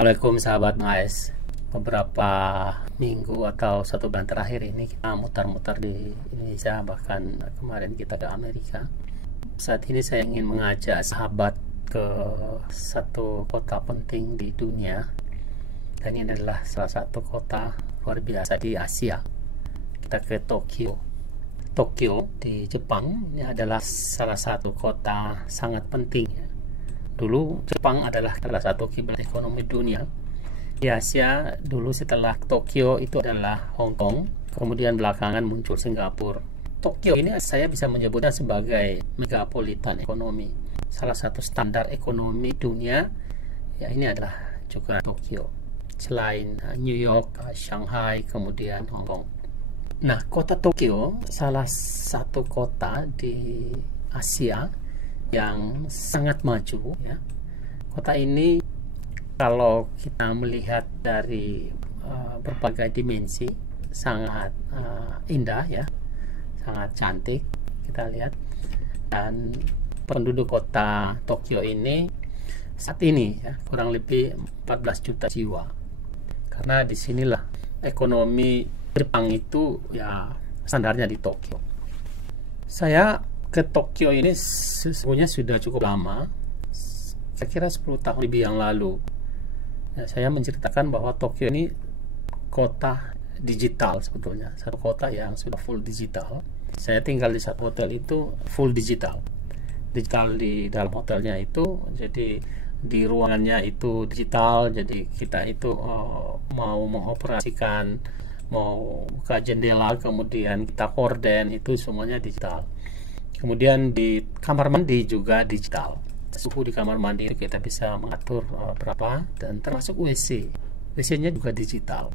Assalamualaikum sahabat MAES. Beberapa minggu atau 1 bulan terakhir ini kita mutar-mutar di Indonesia, bahkan kemarin kita ke Amerika. Saat ini saya ingin mengajak sahabat ke satu kota penting di dunia, dan ini adalah salah satu kota luar biasa di Asia. Kita ke Tokyo. Tokyo di Jepang ini adalah salah satu kota sangat penting. Dulu Jepang adalah salah satu kiblat ekonomi dunia di Asia. Dulu setelah Tokyo itu adalah Hong Kong, kemudian belakangan muncul Singapura. Tokyo ini saya bisa menyebutnya sebagai megapolitan ekonomi, salah satu standar ekonomi dunia. Ya, ini adalah juga Tokyo, selain New York, Shanghai, kemudian Hong Kong. Nah, kota Tokyo salah satu kota di Asia yang sangat maju, ya. Kota ini kalau kita melihat dari berbagai dimensi sangat indah, ya, sangat cantik kita lihat. Dan penduduk kota Tokyo ini saat ini, ya, kurang lebih 14 juta jiwa. Karena disinilah ekonomi Jepang itu, ya, standarnya di Tokyo. Saya ke Tokyo ini sesungguhnya sudah cukup lama, saya kira 10 tahun lebih yang lalu. Ya, saya menceritakan bahwa Tokyo ini kota digital sebetulnya, satu kota yang sudah full digital. Saya tinggal di satu hotel itu full digital di dalam hotelnya itu, jadi di ruangannya itu digital. Jadi kita itu mau mengoperasikan, mau buka jendela, kemudian kita horden, itu semuanya digital. Kemudian di kamar mandi juga digital. Suhu di kamar mandi itu kita bisa mengatur berapa, dan termasuk WC-nya juga digital.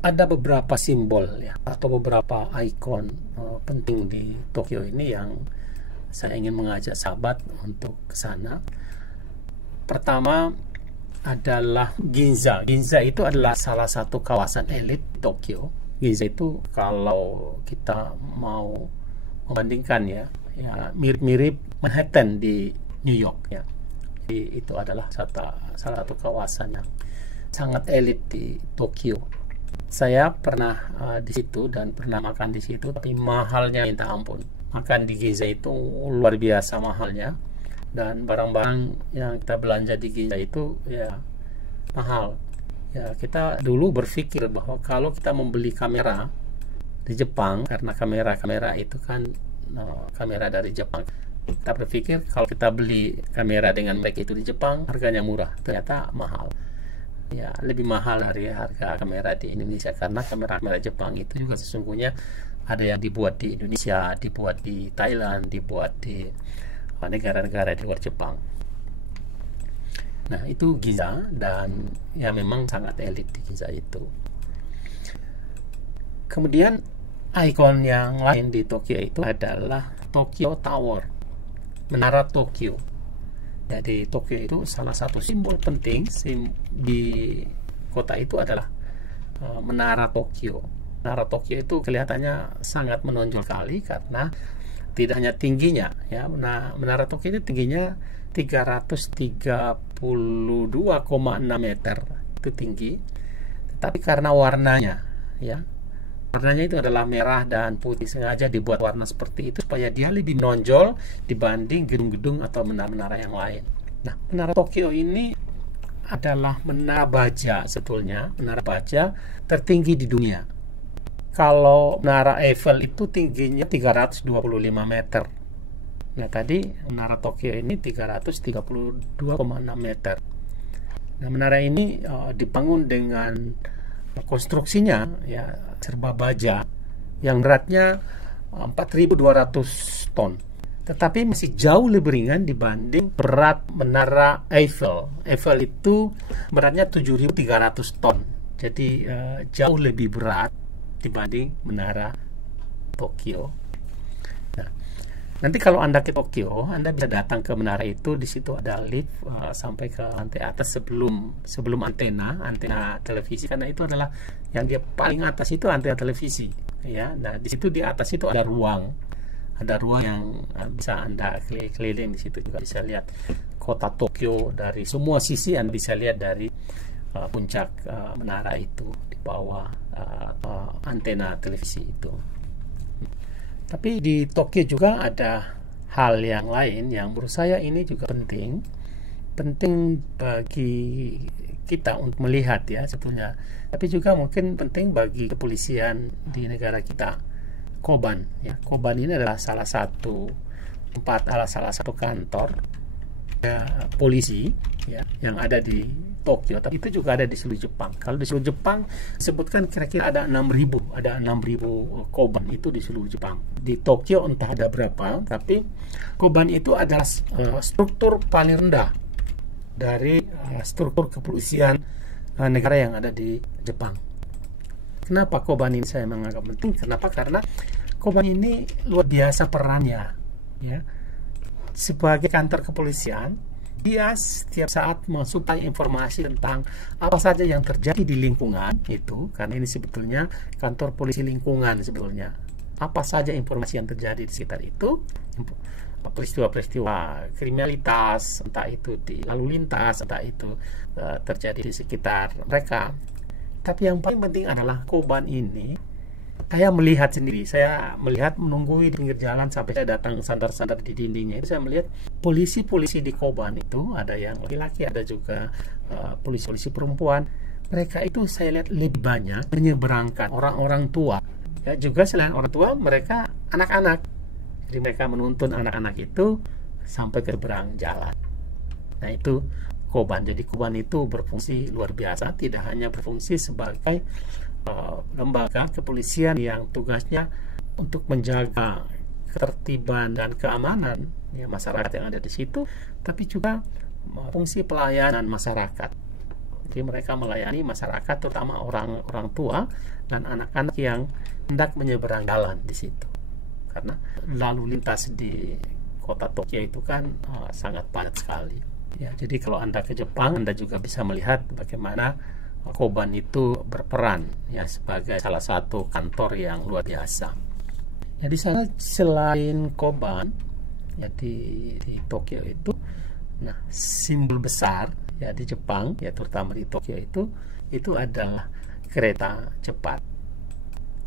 Ada beberapa simbol, ya, atau beberapa ikon penting di Tokyo ini yang saya ingin mengajak sahabat untuk ke sana. Pertama adalah Ginza. Ginza itu adalah salah satu kawasan elit Tokyo. Ginza itu kalau kita mau membandingkan, ya, mirip-mirip Manhattan di New York, ya. Jadi itu adalah salah satu kawasan yang sangat elit di Tokyo. Saya pernah di situ dan pernah makan di situ, tapi mahalnya minta ampun. Makan di Ginza itu luar biasa mahalnya, dan barang-barang yang kita belanja di Ginza itu, ya, mahal. Ya, kita dulu berpikir bahwa kalau kita membeli kamera di Jepang, karena kamera itu kan kamera dari Jepang, kita berpikir kalau kita beli kamera dengan baik itu di Jepang harganya murah. Ternyata mahal, ya, lebih mahal dari harga kamera di Indonesia, karena kamera Jepang itu juga sesungguhnya ada yang dibuat di Indonesia, dibuat di Thailand, dibuat di negara-negara di luar Jepang. Nah, itu Ginza, dan ya memang sangat elit di Ginza itu. Kemudian ikon yang lain di Tokyo itu adalah Tokyo Tower, Menara Tokyo. Jadi Tokyo itu salah satu simbol penting di kota itu adalah Menara Tokyo. Menara Tokyo itu kelihatannya sangat menonjol kali karena tidak hanya tingginya, ya. Menara Tokyo itu tingginya 332,6 meter, itu tinggi. Tetapi karena warnanya, ya, warnanya itu adalah merah dan putih, sengaja dibuat warna seperti itu supaya dia lebih menonjol dibanding gedung-gedung atau menara-menara yang lain. Nah, Menara Tokyo ini adalah menara baja sebetulnya, menara baja tertinggi di dunia. Kalau Menara Eiffel itu tingginya 325 meter. Nah, tadi Menara Tokyo ini 332,6 meter. Nah, menara ini dibangun dengan konstruksinya, ya, serba baja yang beratnya 4.200 ton. Tetapi masih jauh lebih ringan dibanding berat Menara Eiffel. Eiffel itu beratnya 7.300 ton. Jadi jauh lebih berat dibanding Menara Tokyo. Nah, nanti kalau Anda ke Tokyo, Anda bisa datang ke menara itu. Di situ ada lift sampai ke lantai atas sebelum antena televisi, karena itu adalah yang dia paling atas itu antena televisi, ya. Nah, di situ di atas itu ada ruang yang bisa Anda keliling. Di situ juga bisa lihat kota Tokyo dari semua sisi. Anda bisa lihat dari puncak menara itu di bawah antena televisi itu. Tapi di Tokyo juga ada hal yang lain yang menurut saya ini juga penting bagi kita untuk melihat ya sebetulnya, tapi juga mungkin penting bagi kepolisian di negara kita. Koban ya, Koban ini adalah salah satu kantor polisi ya yang ada di Tokyo, tapi itu juga ada di seluruh Jepang. Kalau di seluruh Jepang disebutkan kira-kira ada 6.000 Koban itu di seluruh Jepang. Di Tokyo entah ada berapa, tapi Koban itu adalah struktur paling rendah dari struktur kepolisian negara yang ada di Jepang. Kenapa Koban ini saya menganggap penting? Kenapa? Karena Koban ini luar biasa perannya ya. Sebagai kantor kepolisian, dia setiap saat mensuplai informasi tentang apa saja yang terjadi di lingkungan itu, karena ini sebetulnya kantor polisi lingkungan sebetulnya. Apa saja informasi yang terjadi di sekitar itu, peristiwa-peristiwa kriminalitas, entah itu di lalu lintas, entah itu terjadi di sekitar mereka. Tapi yang paling penting adalah Koban ini, saya melihat sendiri, saya melihat menunggu di pinggir jalan sampai saya datang sandar-sandar di dindingnya itu, saya melihat polisi-polisi di Koban itu, ada yang laki-laki, ada juga polisi-polisi perempuan. Mereka itu saya lihat lebih banyak menyeberangkan orang-orang tua ya, juga selain orang tua mereka anak-anak. Jadi mereka menuntun anak-anak itu sampai ke seberang jalan. Nah itu Koban. Jadi Koban itu berfungsi luar biasa, tidak hanya berfungsi sebagai lembaga kepolisian yang tugasnya untuk menjaga ketertiban dan keamanan ya, masyarakat yang ada di situ, tapi juga fungsi pelayanan masyarakat. Jadi mereka melayani masyarakat, terutama orang-orang tua dan anak-anak yang hendak menyeberang jalan di situ. Karena lalu lintas di kota Tokyo itu kan sangat padat sekali. Ya, jadi kalau Anda ke Jepang, Anda juga bisa melihat bagaimana Koban itu berperan ya sebagai salah satu kantor yang luar biasa. Ya, di sana selain Koban ya di Tokyo itu, nah simbol besar ya di Jepang ya terutama di Tokyo itu adalah kereta cepat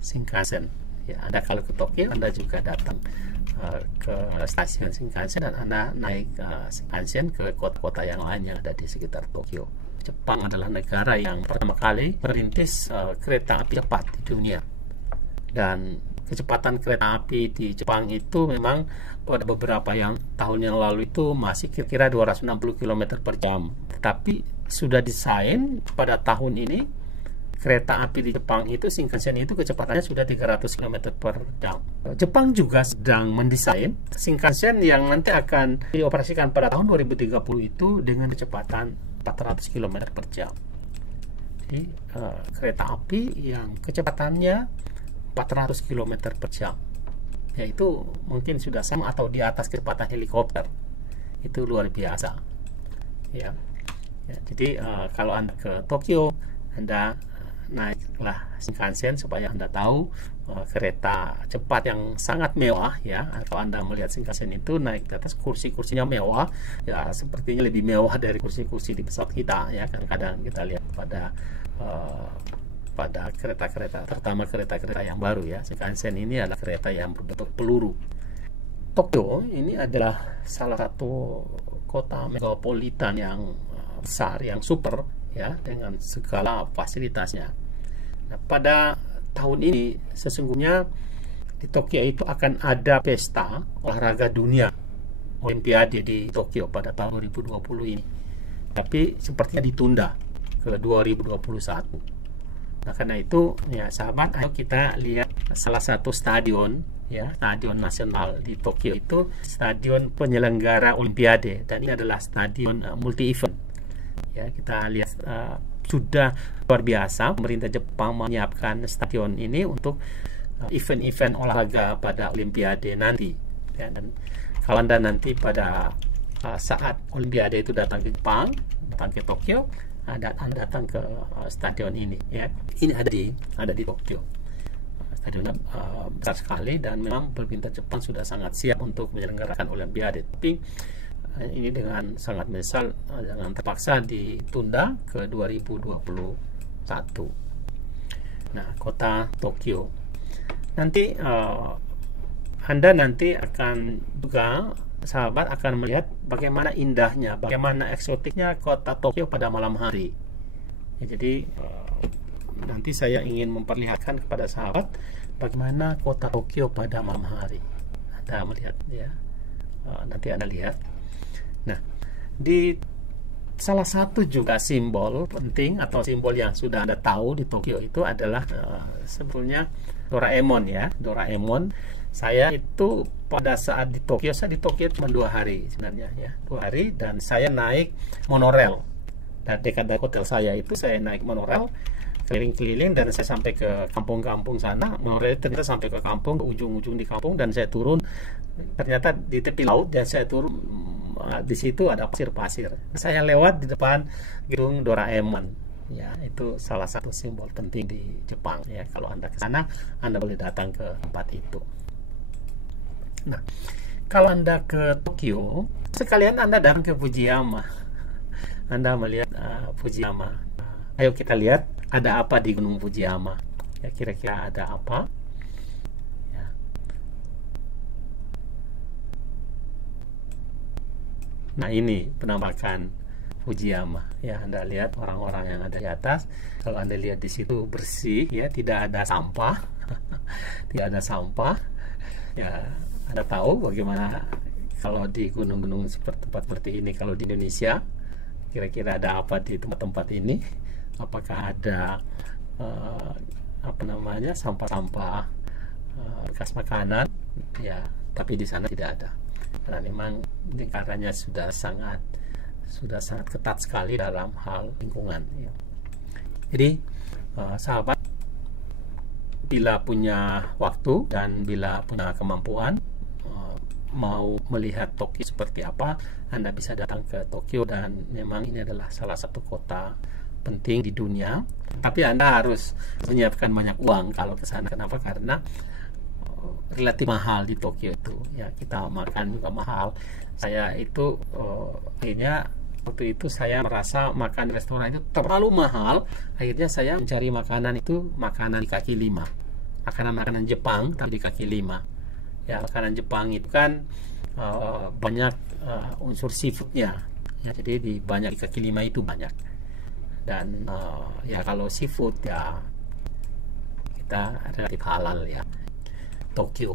Shinkansen. Ya, Anda kalau ke Tokyo, Anda juga datang ke stasiun Shinkansen dan Anda naik Shinkansen ke kota-kota yang lain yang ada di sekitar Tokyo. Jepang adalah negara yang pertama kali merintis kereta api cepat di dunia. Dan kecepatan kereta api di Jepang itu memang pada beberapa tahun yang lalu itu masih kira-kira 260 km per jam. Tapi sudah desain pada tahun ini kereta api di Jepang itu Shinkansen itu kecepatannya sudah 300 km per jam. Jepang juga sedang mendesain Shinkansen yang nanti akan dioperasikan pada tahun 2030 itu dengan kecepatan 400 km per jam. Jadi kereta api yang kecepatannya 400 km per jam. Yaitu mungkin sudah sama atau di atas kecepatan helikopter. Itu luar biasa. Ya. Jadi kalau Anda ke Tokyo, Anda naiklah Shinkansen supaya Anda tahu kereta cepat yang sangat mewah ya. Kalau Anda melihat Shinkansen itu naik di atas, kursi-kursinya mewah ya, sepertinya lebih mewah dari kursi-kursi di pesawat kita ya. Kadang-kadang kita lihat pada kereta-kereta, terutama kereta-kereta yang baru ya. Shinkansen ini adalah kereta yang berbentuk peluru. Tokyo ini adalah salah satu kota metropolitan yang besar, yang super ya, dengan segala fasilitasnya. Nah, pada tahun ini sesungguhnya di Tokyo itu akan ada pesta olahraga dunia, Olimpiade di Tokyo pada tahun 2020 ini. Tapi sepertinya ditunda ke 2021. Nah, karena itu ya sahabat, ayo kita lihat salah satu stadion ya, stadion nasional di Tokyo itu stadion penyelenggara Olimpiade, dan ini adalah stadion multi event. Ya, kita lihat sudah luar biasa pemerintah Jepang menyiapkan stadion ini untuk event-event olahraga pada Olimpiade nanti. Ya, dan kalau Anda nanti pada saat Olimpiade itu datang ke Jepang, datang ke Tokyo, Anda datang ke stadion ini. Ya, ini ada di Tokyo. Stadionnya besar sekali dan memang pemerintah Jepang sudah sangat siap untuk menyelenggarakan Olimpiade. Tapi ini dengan sangat menyesal dengan terpaksa ditunda ke 2021. Nah, kota Tokyo. Nanti Anda nanti akan juga, sahabat, akan melihat bagaimana indahnya, bagaimana eksotiknya kota Tokyo pada malam hari. Ya, jadi nanti saya ingin memperlihatkan kepada sahabat bagaimana kota Tokyo pada malam hari. Anda melihat ya. Nanti Anda lihat. Nah, di salah satu juga simbol penting atau simbol yang sudah Anda tahu di Tokyo itu adalah sebetulnya Doraemon ya. Doraemon. Saya itu pada saat di Tokyo, saya di Tokyo cuma 2 hari sebenarnya ya. 2 hari, dan saya naik monorail. Dan dekat dari hotel saya itu saya naik monorail keliling-keliling, dan saya sampai ke kampung-kampung sana. Monorail ternyata sampai ke kampung, ke ujung-ujung di kampung, dan saya turun ternyata di tepi laut, dan saya turun di situ ada pasir-pasir. Saya lewat di depan gedung Doraemon. Ya, itu salah satu simbol penting di Jepang ya. Kalau Anda ke sana, Anda boleh datang ke tempat itu. Nah, kalau Anda ke Tokyo, sekalian Anda datang ke Fujiyama. Anda melihat Fujiyama. Ayo kita lihat ada apa di Gunung Fujiyama. Ya, kira-kira ada apa? Ya. Nah, ini penampakan Fujiyama. Ya, Anda lihat orang-orang yang ada di atas. Kalau Anda lihat di situ bersih, ya, tidak ada sampah, tidak ada sampah. Ya, Anda tahu bagaimana kalau di gunung-gunung seperti ini. Kalau di Indonesia, kira-kira ada apa di tempat-tempat ini? Apakah ada sampah-sampah bekas makanan? Ya, tapi di sana tidak ada. Karena memang lingkarannya sudah sangat ketat sekali dalam hal lingkungan ya. Jadi sahabat, bila punya waktu dan bila punya kemampuan mau melihat Tokyo seperti apa, Anda bisa datang ke Tokyo, dan memang ini adalah salah satu kota penting di dunia. Tapi Anda harus menyiapkan banyak uang kalau ke sana. Kenapa? Karena relatif mahal di Tokyo itu ya. Kita makan juga mahal. Saya itu akhirnya waktu itu saya merasa makan di restoran itu terlalu mahal. Akhirnya saya mencari makanan itu makanan di kaki lima, makanan Jepang tapi di kaki lima ya. Makanan Jepang itu kan banyak unsur seafoodnya ya, jadi di kaki lima itu banyak. Dan ya kalau seafood ya kita relatif halal ya. Tokyo